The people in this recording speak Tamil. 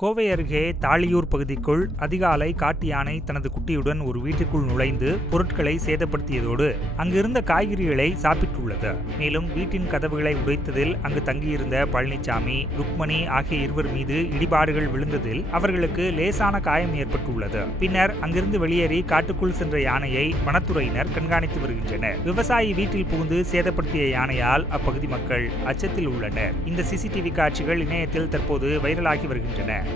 கோவை அருகே தாளியூர் பகுதிக்குள் அதிகாலை காட்டு யானை தனது குட்டியுடன் ஒரு வீட்டுக்குள் நுழைந்து பொருட்களை சேதப்படுத்தியதோடு அங்கிருந்த காய்கறிகளை சாப்பிட்டுள்ளது. மேலும் வீட்டின் கதவுகளை உடைத்ததில் அங்கு தங்கியிருந்த பழனிசாமி ருக்மணி ஆகிய இருவர் மீது இடிபாடுகள் விழுந்ததில் அவர்களுக்கு லேசான காயம் ஏற்பட்டுள்ளது. பின்னர் அங்கிருந்து வெளியேறி காட்டுக்குள் சென்ற யானையை வனத்துறையினர் கண்காணித்து வருகின்றனர். விவசாயி வீட்டில் புகுந்து சேதப்படுத்திய யானையால் அப்பகுதி மக்கள் அச்சத்தில் உள்ளனர். இந்த சிசிடிவி காட்சிகள் இணையத்தில் தற்போது வைரலாகி வருகின்றன.